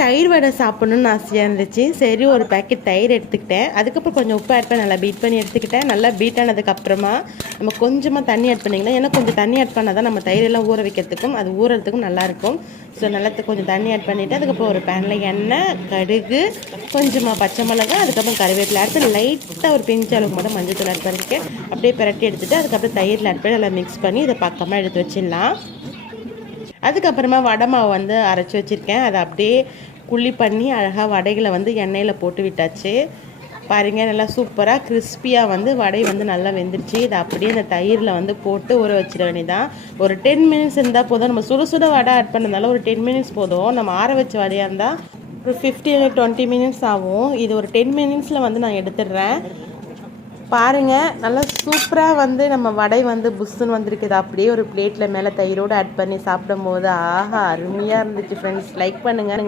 தயிர் வடை சாப்பிட்ணுன்னு ஆசையாக இருந்துச்சு. சரி ஒரு பேக்கெட் தயிர் எடுத்துக்கிட்டேன். அதுக்கப்புறம் கொஞ்சம் உப்பு ஆட் பண்ணி நல்லா பீட் பண்ணி எடுத்துக்கிட்டேன். நல்லா பீட் ஆனதுக்கப்புறமா நம்ம கொஞ்சமாக தண்ணி ஆட் பண்ணிக்கலாம். ஏன்னா கொஞ்சம் தண்ணி ஆட் பண்ணால் தான் நம்ம தயிரெல்லாம் ஊற வைக்கிறதுக்கும் அது ஊறுறதுக்கும் நல்லாயிருக்கும். ஸோ நல்லா கொஞ்சம் தண்ணி ஆட் பண்ணிவிட்டு அதுக்கப்புறம் ஒரு பேனில் எண்ணெய், கடுகு, கொஞ்சமாக பச்சை மிளகாய், அதுக்கப்புறம் கருவேப்பிலை ஆட் பண்ணி லைட்டாக ஒரு பிஞ்சு அளவுக்கு மட்டும் மஞ்சள் தூள் ஆட் பண்ணியிருக்கேன். அப்படியே பிரட்டி எடுத்துகிட்டு அதுக்கப்புறம் தயிரில் ஆட் பண்ணி நல்லா மிக்ஸ் பண்ணி இதை பக்கமாக எடுத்து வச்சிடலாம். அதுக்கப்புறமா வடை மாவு வந்து அரைச்சி வச்சுருக்கேன். அதை அப்படியே குழி பண்ணி அழகாக வடைகளை வந்து எண்ணெயில் போட்டு விட்டாச்சு. பாருங்கள் நல்லா சூப்பராக கிறிஸ்பியாக வந்து வடை வந்து நல்லா வெந்துருச்சு. இதை அப்படியே அந்த தயிரில் வந்து போட்டு ஊற வச்சிட வேண்டியதான். ஒரு 10 மினிட்ஸ் இருந்தால் போதும். நம்ம சுட சுட வடை ஆட் பண்ணதுனால ஒரு 10 மினிட்ஸ் போதும். நம்ம ஆற வச்ச வடையாக இருந்தால் ஒரு 15-20 மினிட்ஸ் ஆகும். இது ஒரு 10 மினிட்ஸில் வந்து நான் எடுத்துடுறேன். பாருங்கள் நல்லா சூப்பராக வந்து நம்ம வடை வந்து புஷ்ஷுன்னு வந்திருக்குது. அப்படியே ஒரு பிளேட்டில் மேலே தயிரோடு ஆட் பண்ணி சாப்பிடும் போது ஆஹா அருமையாக இருந்துச்சு ஃப்ரெண்ட்ஸ். லைக் பண்ணுங்கள்.